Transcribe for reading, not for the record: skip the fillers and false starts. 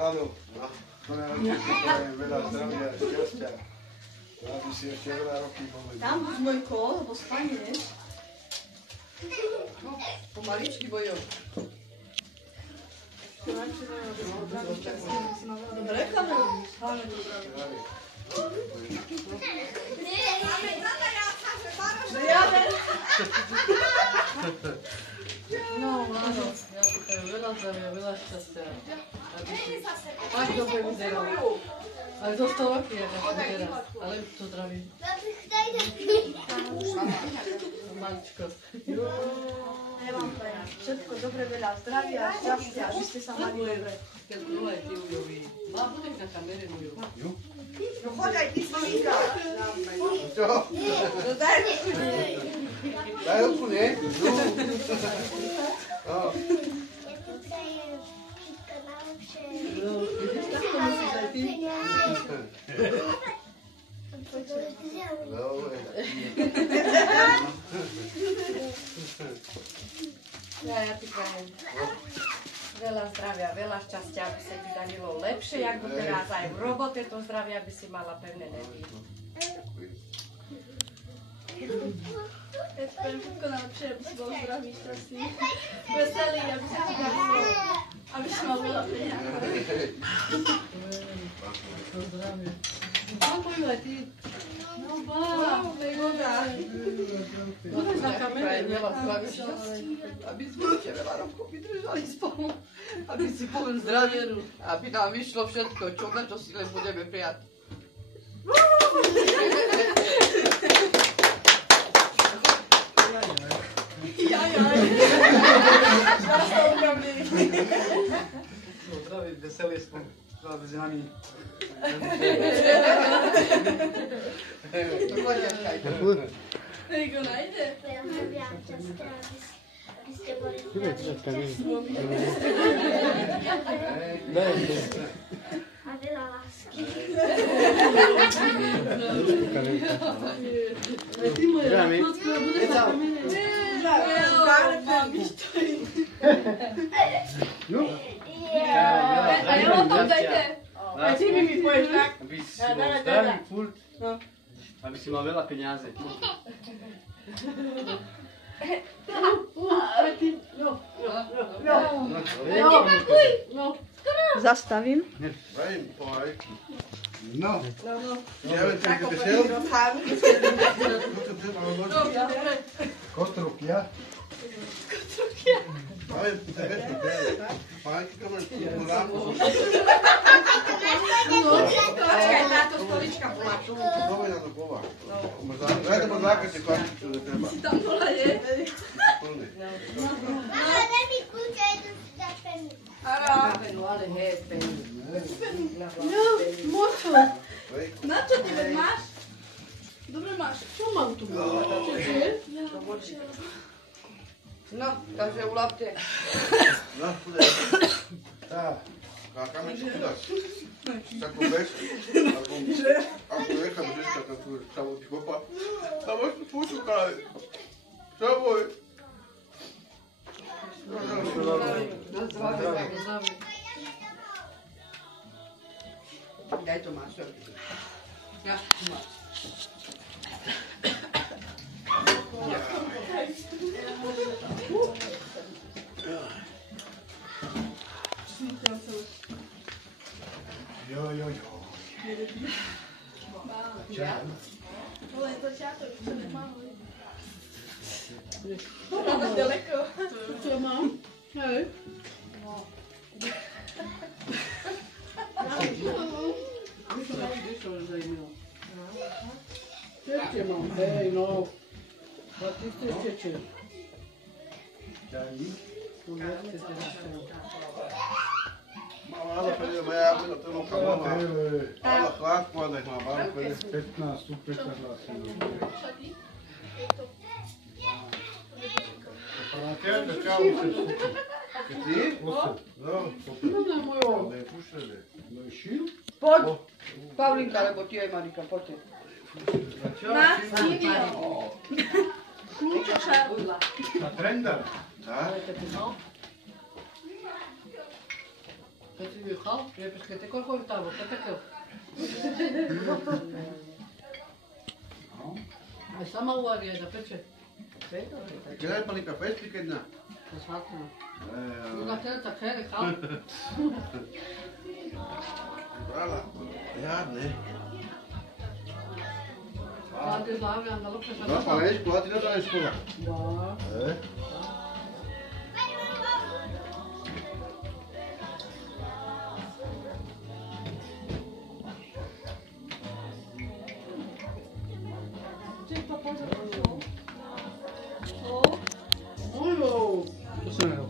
Áno, to je veľa zdravia a šťastia. Aby si ešte veľa roky mohli. Tam už môj kol, lebo spaneš. Pomaličky bojov. Dobre, kameru. Hlavne dobre. No, áno, ja ti prajem veľa zdravia, veľa šťastia. Aby si tak dobre vyzeral. Aj zo 100 roky, jak ako teraz. Ale to zdravím. Maličko. Ja vám prajem všetko dobre, veľa zdravia, šťastia, aby ste sa mali dobre. Keď druhé ty ujoví. Má budeš na kamere ujoví. No choď aj ty svalinka. Čo? No daj ruku. Daj ruku, nie? No, vidíš, tak to musíš aj ty. Ja ti prajem veľa zdravia, veľa šťastia, aby sa ti darilo lepšie, ako teraz aj v robote to zdravie, aby si mala pevné nervy. Ja ti prajem všetko najlepšie, aby si bol zdravý, šťastný, veselý, aby sa ti darilo, aby si mal veľa peniazí. To zdravie. No, pojú aj ty. No, bá. Budeš na kamere. Veľa zdravia, aby sme ešte veľa rokov vydržali spolu. Aby si poviem zdravie, aby nám vyšlo všetko, na čo si len budeme prijať. Jajaj. Vás to upravili. Zdravie, veselé spolu s nami. Rigo, najde. A veľa lásky. Ty moje rakúcko, budeš na kamene. A ja vám tam dajte. A ty mi povieš tak. Aby si bol zdravý furt. Aby si mal veľa peniaze. Zastavím. Daj im pohaj. No. Ja viem, čo ty šiel? Kotruk, ja? Ale ty vieš, čo to je? Pánky, kamer, tú rámku. Počkaj, táto stolička bola tu. Dobre na to pová. Daj to pod zákače kvanky, čo to treba. Si tam bola, je? Plne. Ale daj mi kľúče, idú si dať peniaze. No ale hej, No, močo. Na čo ty veď máš? Dobre máš. Čo mám tu? No, takže uľapte. No, chudé. Tá. A kamerčku dáš. Takú bež. Ako nechám žeška, tam tu čavo ti kopa. Tam máš tu pušu, kále. Čavoj. Daj to máš. Ja, tu máš. Jo. Len začiatok, čo nemám. Máme ďaleko. Čo mám? Hej. Ešte mám, hej, no. A ty chceš ešte. Áno, peniaze, ja by na to ruka mohla. Áno, chládku, a nech má baru peniaze. 15, tu 15 hlasí. Palanquete, čau, se suka. Ty? No, No na mojo. ne, pušene. No i šil? Poď, Pavlinka, lebo ti aj Marika, poďte. Na Silvio. Kľúčoša. Na trenda. Tak? Kad si jechal, je perché te confortavo, che tako. A sama uvaria da peče. Che dai pani caffè che na? To shvatno. Na tebe tak here, kao? Brava. Ja, ne. Hadi zlavia, da lopte sa Da, pa veš, ko ti ne daš škola? Da. Ty to poza to. Ojo! To se ne